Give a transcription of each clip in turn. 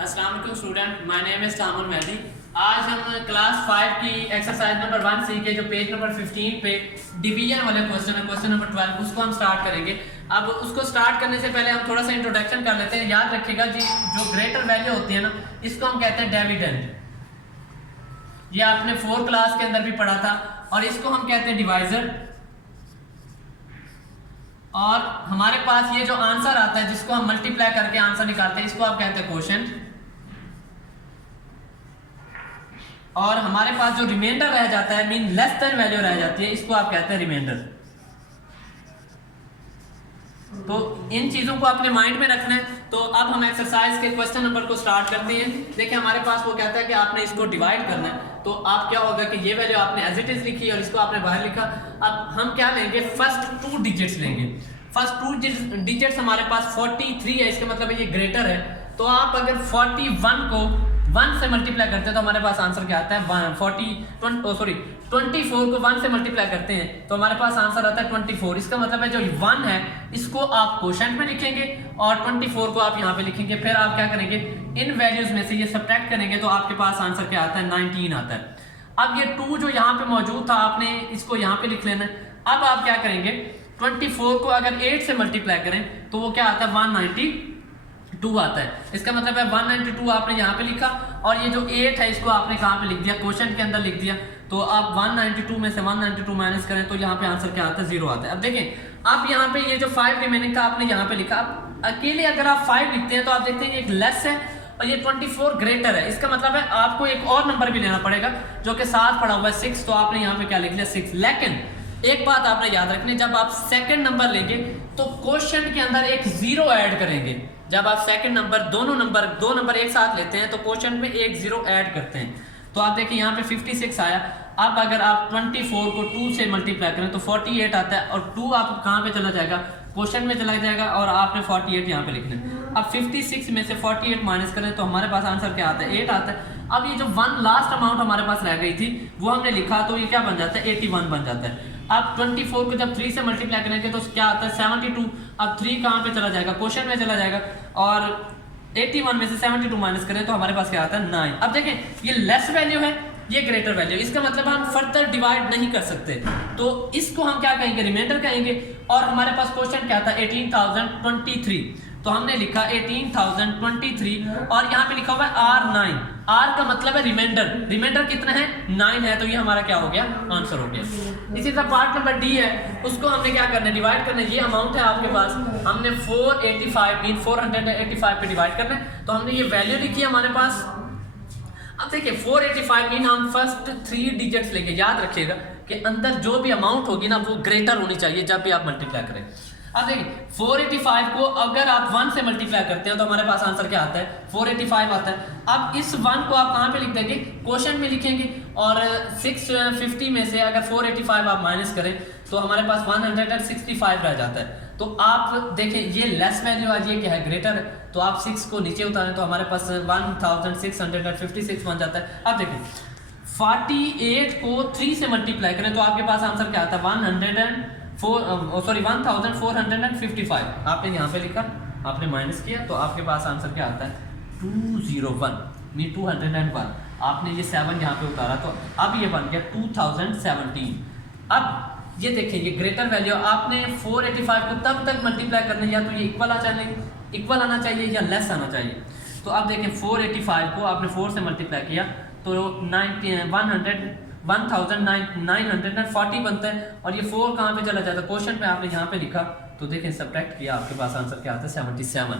अस्सलाम वालेकुम student, my name is Tamul Mehdi. आज हम क्लास 5 की एक्सरसाइज नंबर 1 सी के जो पेज नंबर 15 पे डिवीजन वाले क्वेश्चन है, क्वेश्चन नंबर 12, उसको हम स्टार्ट करेंगे। अब उसको स्टार्ट करने से पहले हम थोड़ा सा इंट्रोडक्शन कर लेते हैं। याद रखिएगा जी, जो ग्रेटर वैल्यू होती है ना, इसको हम कहते हैं डिविडेंड। ये आपने 4 क्लास के अंदर भी पढ़ा था। और इसको हम कहते हैं डिवाइजर। और हमारे पास ये जो आंसर आता है जिसको हम मल्टीप्लाई करके आंसर निकालते हैं, इसको आप कहते हैं क्वोशिएंट। और हमारे पास जो रिमाइंडर रह जाता है, मीन लेस देन वैल्यू रह जाती है, इसको आप कहते हैं रिमाइंडर। तो इन चीजों को अपने माइंड में रखना है। तो अब हम एक्सरसाइज के क्वेश्चन नंबर को स्टार्ट करते हैं। देखिए, हमारे पास वो कहता है कि आपने इसको डिवाइड करना है। तो आप क्या होगा कि ये वैल्यू आपने एज इट इज लिखी और इसको आपने बाहर लिखा। अब हम क्या लेंगे, फर्स्ट 2 डिजिट्स लेंगे। फर्स्ट 2 डिजिट्स हमारे पास 43 है, इसका मतलब ये ग्रेटर है। तो आप अगर 41 को 1 से मल्टीप्लाई करते हैं तो हमारे पास आंसर क्या आता है, 24 को 1 से मल्टीप्लाई करते हैं तो हमारे पास आंसर आता है 24। इसका मतलब है जो 1 है इसको आप क्वोशिएंट में लिखेंगे और 24 को आप यहाँ पे लिखेंगे। फिर आप क्या करेंगे, इन वैल्यूज में से ये सब्ट्रैक्ट करेंगे तो आपके पास आंसर क्या आता है, 19 आता है। अब ये 2 जो यहाँ पे मौजूद था, आपने इसको यहाँ पे लिख लेना है। अब आप क्या करेंगे, 24 को अगर 8 से मल्टीप्लाई करें तो वो क्या आता है, 192 आता है। इसका मतलब है 192 आपने यहाँ पे लिखा और ये जो 8 है इसको आपने कहाँ पे लिख दिया, क्वोशिएंट के अंदर लिख दिया। तो आप 192 में से 192 माइनस करें तो यहाँ पे आंसर क्या आता है, 0 आता है। अब देखें, आप यहाँ पे ये जो 5 रिमेनिंग का आपने यहाँ पे लिखा, आप अकेले अगर आप 5 लिखते हैं तो आप देखते हैं एक लेस है और ये 24 ग्रेटर है। इसका मतलब है आपको एक और नंबर भी लेना पड़ेगा जो कि साथ पड़ा हुआ है 6। तो आपने यहाँ पे क्या लिख लिया, 6। लेकिन एक बात आपने याद रखनी, जब आप सेकंड नंबर लेंगे तो क्वोशिएंट के अंदर एक 0 ऐड करेंगे। जब आप सेकंड नंबर दो नंबर एक साथ लेते हैं तो क्वोशिएंट में एक 0 ऐड करते हैं। तो आप देखिए यहाँ पे 56 आया। अब अगर आप 24 को 2 से मल्टीप्लाई करें तो 48 आता है और 2 आप कहाँ पे चला जाएगा, क्वोशिएंट में चला जाएगा और आपने 48 यहाँ पे लिखना है। अब 56 में से 48 माइनस करें तो हमारे पास आंसर क्या आता है, 8 आता है। अब ये जो 1 लास्ट अमाउंट हमारे पास रह गई थी वो हमने लिखा, तो ये क्या बन जाता है, 81 बन जाता है। अब 24 को जब 3 से मल्टीप्लाई करेंगे तो क्या आता है, 72। अब 3 कहाँ पे चला जाएगा, क्वोशिएंट में चला जाएगा और 81 में से 72 माइनस करें तो हमारे पास क्या आता है, 9। अब देखें, ये लेस वैल्यू है, ये ग्रेटर वैल्यू, इसका मतलब हम फर्दर डिवाइड नहीं कर सकते। तो इसको हम क्या कहेंगे, रिमाइंडर कहेंगे। और हमारे पास क्वेश्चन क्या था, 18023। तो हमने लिखा 18023 और यहाँ पे लिखा हुआ है R9। R का मतलब है रिमाइंडर। रिमाइंडर कितना है, 9 है। तो ये हमारा क्या हो गया, आंसर हो गया। इसी तरह पार्ट नंबर डी है, उसको हमने क्या करना है, डिवाइड करना है। ये अमाउंट है आपके पास, हमने 485 पे डिवाइड करना है। तो हमने ये वैल्यू लिखी हमारे पास। अब देखिए 485 मीन हम फर्स्ट 3 डिजिट्स लेके, याद रखिएगा कि अंदर जो भी अमाउंट होगी ना वो ग्रेटर होनी चाहिए जब भी आप मल्टीप्लाई करें। अब देखिए 485 को अगर आप 1 से मल्टीप्लाई करते हैं तो हमारे पास आंसर क्या आता है, 485 आता है। अब इस 1 को आप कहाँ पे लिख देंगे, क्वोशिएंट में लिखेंगे। और 650 में से अगर 485 आप माइनस करें तो हमारे पास 165 रह जाता है। तो आप देखें, ये लेस वैल्यू आज, ये क्या है, ग्रेटर है। तो आप 6 को नीचे उतारें तो हमारे पास 1656 बन जाता है। अब देखें 48 को 3 से मल्टीप्लाई करें तो आपके पास आंसर क्या आता है, 1455। आपने यहाँ पे लिखा, आपने माइनस किया तो आपके पास आंसर क्या आता है, 201 मीन 201। आपने ये 7 यहाँ पे उतारा तो अब ये बन गया 2017। अब ये देखिए, ये ग्रेटर वैल्यू, आपने 485 को तब तक मल्टीप्लाई करना है या तो ये इक्वल आना चाहिए या लेस आना चाहिए। तो अब देखिए 485 को आपने 4 से मल्टीप्लाई किया तो 1940 बनता है। और ये 4 कहाँ पे चला जाता है, क्वोशिएंट में आपने यहाँ पे लिखा तो देखें सब्ट्रैक्ट किया, आपके पास आंसर क्या आता है, 77।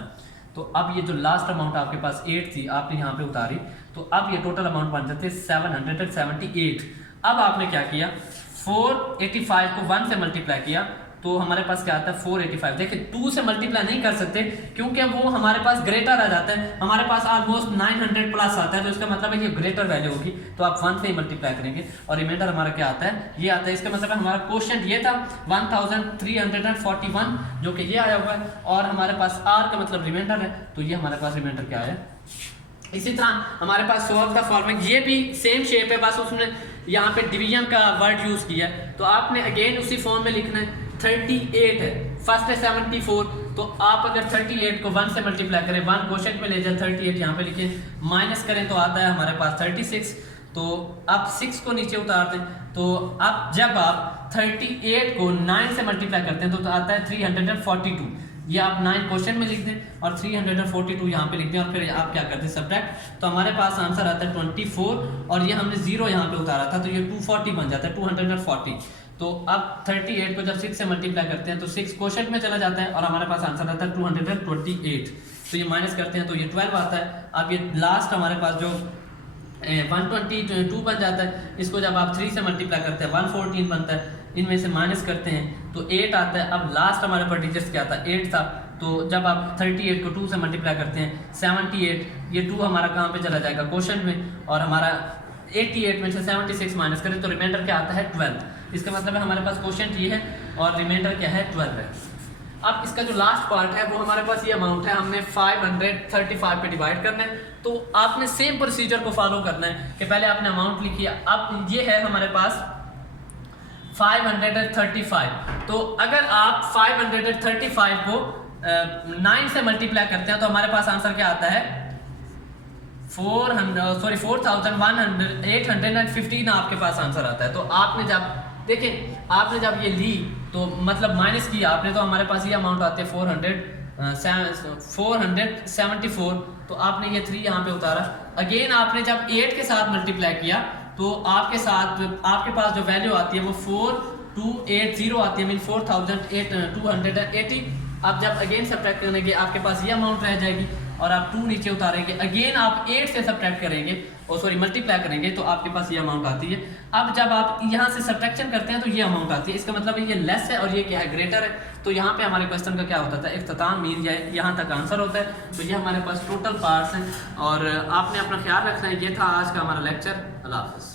तो अब ये जो लास्ट अमाउंट आपके पास 8 थी, आपने यहाँ पे उतारी तो अब ये टोटल अमाउंट बन जाते 778। अब आपने क्या किया, 485 को 1 से मल्टीप्लाई किया तो हमारे पास क्या आता है, 485। देखिए 2 से मल्टीप्लाई नहीं कर सकते क्योंकि वो हमारे पास ग्रेटर आ जाता है। हमारे पास ऑलमोस्ट 900 प्लस आता है, तो इसका मतलब है ये ग्रेटर वैल्यू होगी। तो आप 1 से ही मल्टीप्लाई करेंगे और रिमाइंडर हमारा क्या आता है, ये आता है। इसका मतलब हमारा क्वोशिएंट ये था 1341 जो कि ये आया हुआ है। और हमारे पास R का मतलब रिमाइंडर है, तो ये हमारे पास रिमाइंडर क्या है। इसी तरह हमारे पास सॉल्व द फॉलोइंग, ये भी सेम शेप है, बस उसने यहाँ पे डिवीजन का वर्ड यूज किया है। तो आपने अगेन उसी फॉर्म में लिखना है। 38 है, फर्स्ट है 74, तो आप अगर 38 को 1 से मल्टीप्लाई करें, 1 क्वोशंट में ले जाए, 38 यहाँ पे लिखें, माइनस करें तो आता है हमारे पास 36। तो आप 6 को नीचे उतार दें, तो अब जब आप 38 को 9 से मल्टीप्लाई करते हैं तो आता है 342। ये आप 9 क्वेश्चन में लिख दें और 342 यहाँ पे लिख दें और फिर आप क्या करते हैं सब्ट्रैक्ट, तो हमारे पास आंसर आता है 24 और ये हमने 0 यहाँ पे उतारा था तो ये 240 बन जाता है, 240। तो अब 38 को जब 6 से मल्टीप्लाई करते हैं तो 6 क्वेश्चन में चला जाता है और हमारे पास आंसर आता है 228। तो ये माइनस करते हैं तो ये 12 आता है। अब ये लास्ट हमारे पास जो 122 बन जाता है, इसको जब आप 3 से मल्टीप्लाई करते हैं 114 बनता है, इनमें से माइनस करते हैं तो 8 आता है। अब लास्ट हमारे पास डिजिट्स क्या था, 8 था, तो जब आप 38 को 2 से मल्टीप्लाई करते हैं 78, ये 2 हमारा कहाँ पे चला जाएगा क्वोशंट में, और हमारा 88 में से 76 माइनस करें तो रिमाइंडर क्या आता है 12। इसका मतलब है हमारे पास क्वोशंट ये है और रिमाइंडर क्या है 12 है। अब इसका जो लास्ट पार्ट है वो हमारे पास ये अमाउंट है, हमने 535 पे डिवाइड करना है। तो आपने सेम प्रोसीजर को फॉलो करना है कि पहले आपने अमाउंट लिखी है, अब ये है हमारे पास 535। तो अगर आप 535 को 9 से मल्टीप्लाई करते हैं तो हमारे पास आंसर क्या आता है 4815 आपके पास आंसर आता है। तो आपने जब देखें, आपने जब ये ली तो मतलब माइनस किया आपने, तो हमारे पास ये अमाउंट आते हैं 474। तो आपने ये 3 यहाँ पे उतारा, अगेन आपने जब 8 के साथ मल्टीप्लाई किया तो आपके पास जो वैल्यू आती है वो 4280 आती है, मीन 4280। अब जब अगेन सब्ट्रैक्ट करेंगे आपके पास ये अमाउंट रह जाएगी और आप 2 नीचे उतारेंगे, अगेन आप 8 से सब्ट्रैक्ट करेंगे और मल्टीप्लाई करेंगे तो आपके पास ये अमाउंट आती है। अब जब आप यहाँ से सब्ट्रैक्शन करते हैं तो ये अमाउंट आती है, इसका मतलब है ये लेस है और ये क्या है ग्रेटर है। तो यहाँ पे हमारे क्वेश्चन का क्या होता था, इख्तिताम मीन यहाँ तक आंसर होता है। तो ये हमारे पास टोटल पार्ट्स हैं और आपने अपना ख्याल रखना है। ये था आज का हमारा लेक्चर। अल्लाह हाफ़िज़।